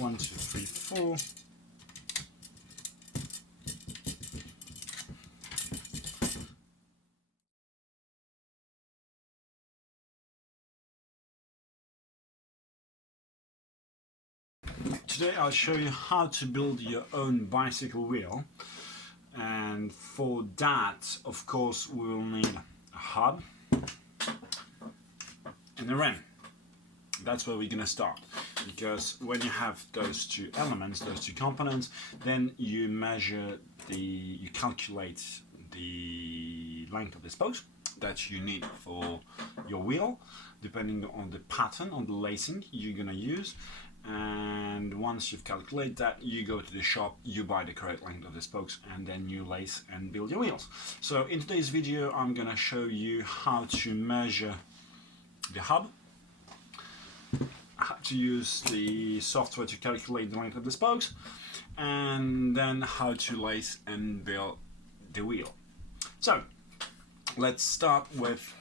1, 2, 3, 4. Today I'll show you how to build your own bicycle wheel, and for that of course we will need a hub and a rim. That's where we're gonna start, because when you have those two elements, those two components, then you calculate the length of the spokes that you need for your wheel, depending on the pattern, on the lacing you're gonna use. And once you've calculated that, you go to the shop, you buy the correct length of the spokes, and then you lace and build your wheels. So in today's video I'm gonna show you how to measure the hub, how to use the software to calculate the length of the spokes, and then how to lace and build the wheel. So let's start with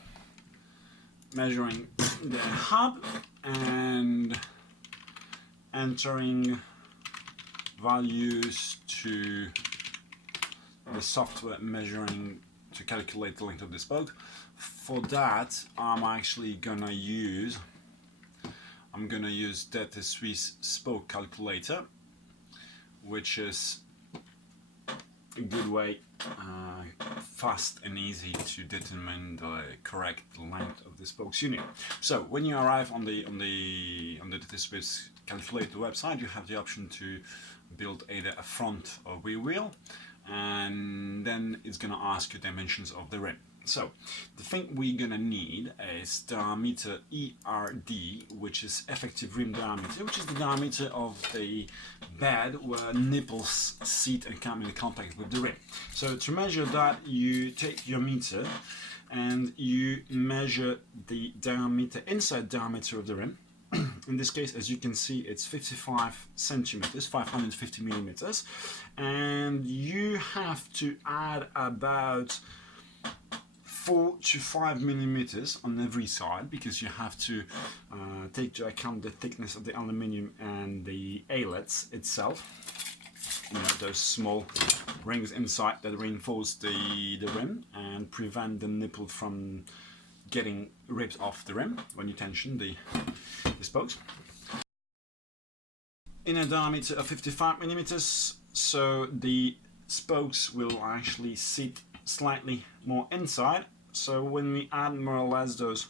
measuring the hub and entering values to the software measuring to calculate the length of the spoke. For that I'm gonna use the Swiss spoke calculator, which is a good way, fast and easy to determine the correct length of the spokes you need. So when you arrive on the Swiss calculator website, you have the option to build either a front or rear wheel, and then it's gonna ask you dimensions of the rim. So the thing we're gonna need is diameter ERD, which is effective rim diameter, which is the diameter of the bed where nipples sit and come in contact with the rim. So to measure that, you take your meter and you measure the diameter, inside diameter of the rim. In this case, as you can see, it's 55 centimeters, 550 millimeters, and you have to add about 4 to 5 millimeters on every side, because you have to take into account the thickness of the aluminium and the eyelets itself. You know, those small rings inside that reinforce the rim and prevent the nipple from getting ripped off the rim when you tension the spokes. In a diameter of 55 millimeters, so the spokes will actually sit slightly more inside. So when we add more or less those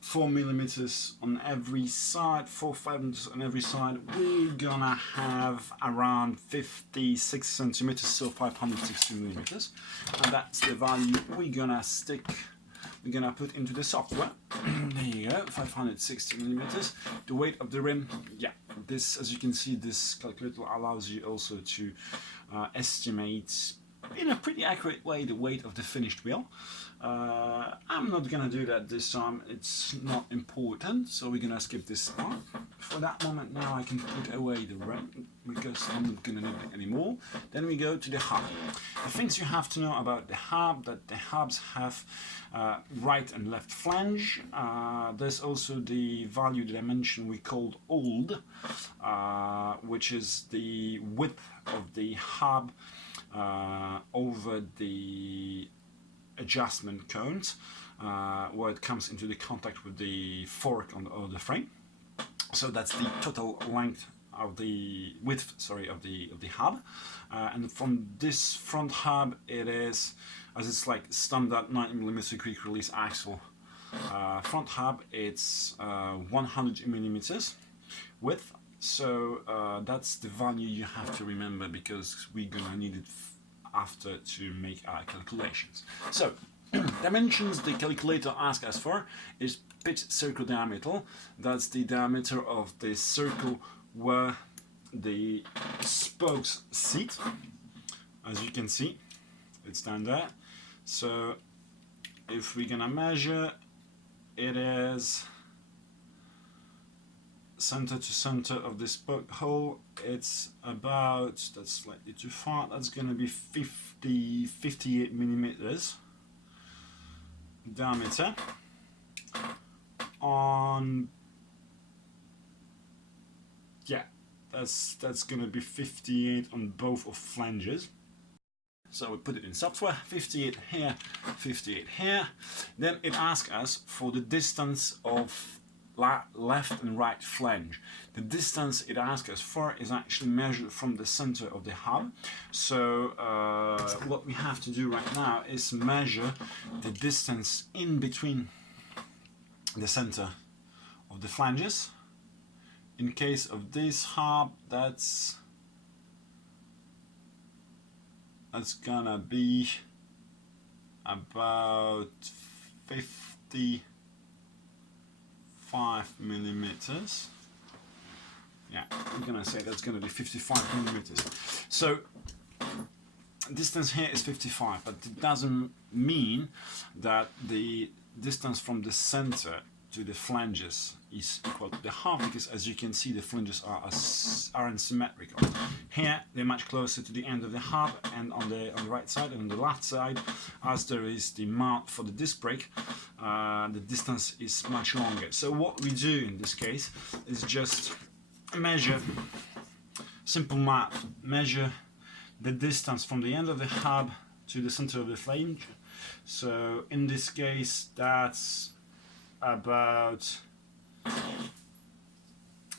4 millimeters on every side, 4-5 millimeters on every side, we're gonna have around 56 centimeters, so 560 millimeters, and that's the value we're gonna put into the software. There you go, 560 millimeters. The weight of the rim, yeah, this, as you can see, this calculator allows you also to estimate in a pretty accurate way the weight of the finished wheel. I'm not gonna do that this time, it's not important, so we're gonna skip this part. For that moment now I can put away the rim, because I'm not gonna need it anymore. Then we go to the hub. The things you have to know about the hub, that the hubs have right and left flange. There's also the value dimension we called old, which is the width of the hub over the adjustment cones, where it comes into the contact with the fork on the frame. So that's the total length of the width, sorry, of the hub. And from this front hub, it is, as it's like standard 90mm quick release axle front hub, it's 100 millimeters width. So that's the value you have to remember, because we're gonna need it after to make our calculations. So dimensions the calculator asks us for is pitch circle diameter. That's the diameter of the circle where the spokes sit. As you can see, it's down there. So if we're gonna measure, it is center to center of this spoke hole, it's about, that's slightly too far, that's going to be 58 millimeters diameter on, yeah, that's going to be 58 on both of flanges. So we put it in software, 58 here, 58 here. Then it asks us for the distance of left and right flange. The distance it asks us for is actually measured from the center of the hub. So what we have to do right now is measure the distance in between the center of the flanges. In case of this hub, that's gonna be about 55 millimeters. Yeah, I'm gonna say that's gonna be 55 millimeters. So distance here is 55, but it doesn't mean that the distance from the center to the flanges is equal to the half, because as you can see the flanges are unsymmetrical. Here they're much closer to the end of the hub, and on the right side and on the left side, as there is the mount for the disc brake, the distance is much longer. So what we do in this case is just measure, simple math, measure the distance from the end of the hub to the center of the flange. So in this case that's about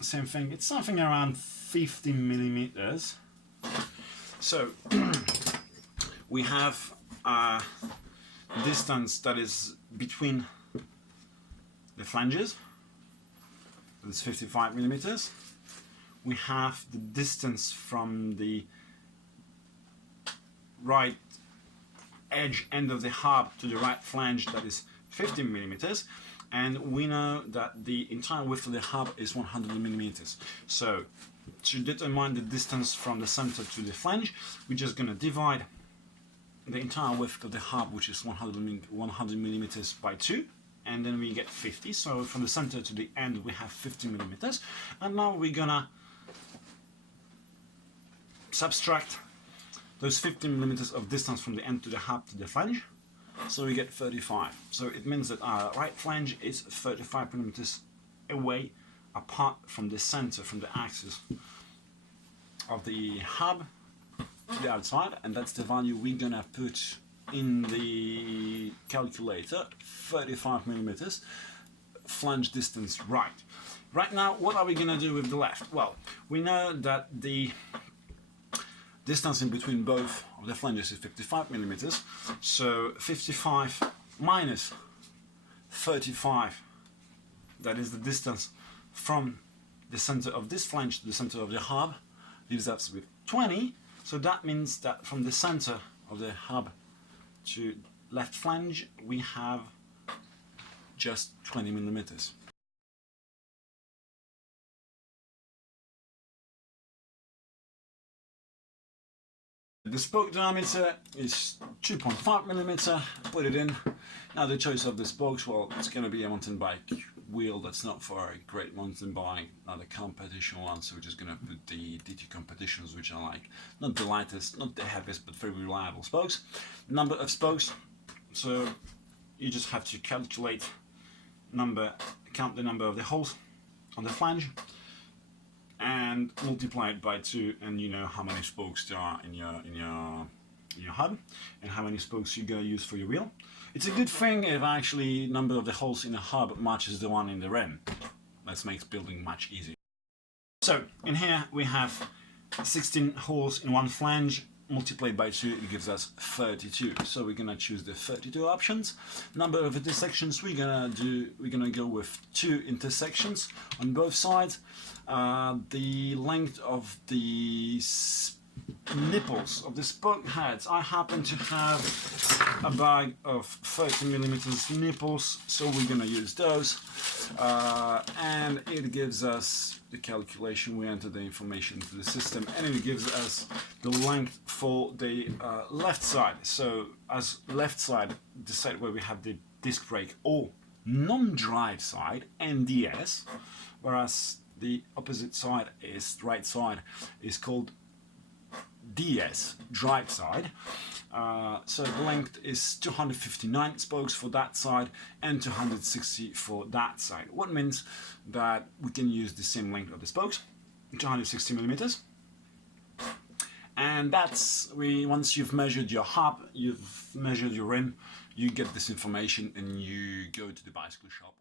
same thing, it's something around 50 millimeters. So we have a distance that is between the flanges, that's 55 millimeters. We have the distance from the right edge end of the hub to the right flange, that is 50 millimeters. And we know that the entire width of the hub is 100 millimeters. So to determine the distance from the center to the flange, we're just going to divide the entire width of the hub, which is 100 millimeters, by 2, and then we get 50. So from the center to the end we have 50 millimeters. And now we're gonna subtract those 50 millimeters of distance from the end to the hub to the flange. So we get 35. So it means that our right flange is 35 millimeters away, apart from the center, from the axis of the hub to the outside, and that's the value we're gonna put in the calculator, 35 millimeters flange distance right. Right now, what are we gonna do with the left? Well, we know that the distance in between both of the flanges is 55 millimeters, so 55 minus 35, that is the distance from the center of this flange to the center of the hub, leaves us with 20. So that means that from the center of the hub to left flange we have just 20 millimeters. The spoke diameter is 2.5 millimeter. Put it in. Now the choice of the spokes, well, it's going to be a mountain bike wheel that's not for a great mountain bike, not a competition one, so we're just going to put the DT competitions, which are like not the lightest, not the heaviest, but very reliable spokes. Number of spokes, so you just have to calculate count the number of the holes on the flange and multiply it by 2, and you know how many spokes there are in your hub and how many spokes you're going to use for your wheel. It's a good thing if actually number of the holes in a hub matches the one in the rim. That makes building much easier. So in here we have 16 holes in one flange, multiplied by 2, it gives us 32. So we're gonna choose the 32 options. Number of intersections, we're gonna go with 2 intersections on both sides. The length of the nipples of the spoke heads, I happen to have a bag of 30 millimeters nipples, so we're gonna use those, and it gives us the calculation. We enter the information into the system and it gives us the length for the left side. So as left side, the side where we have the disc brake or non-drive side, NDS, whereas the opposite side is right side is called DS, drive side. So the length is 259 spokes for that side and 260 for that side. What means that we can use the same length of the spokes. 260 millimeters. And that's once you've measured your hub, you've measured your rim, you get this information and you go to the bicycle shop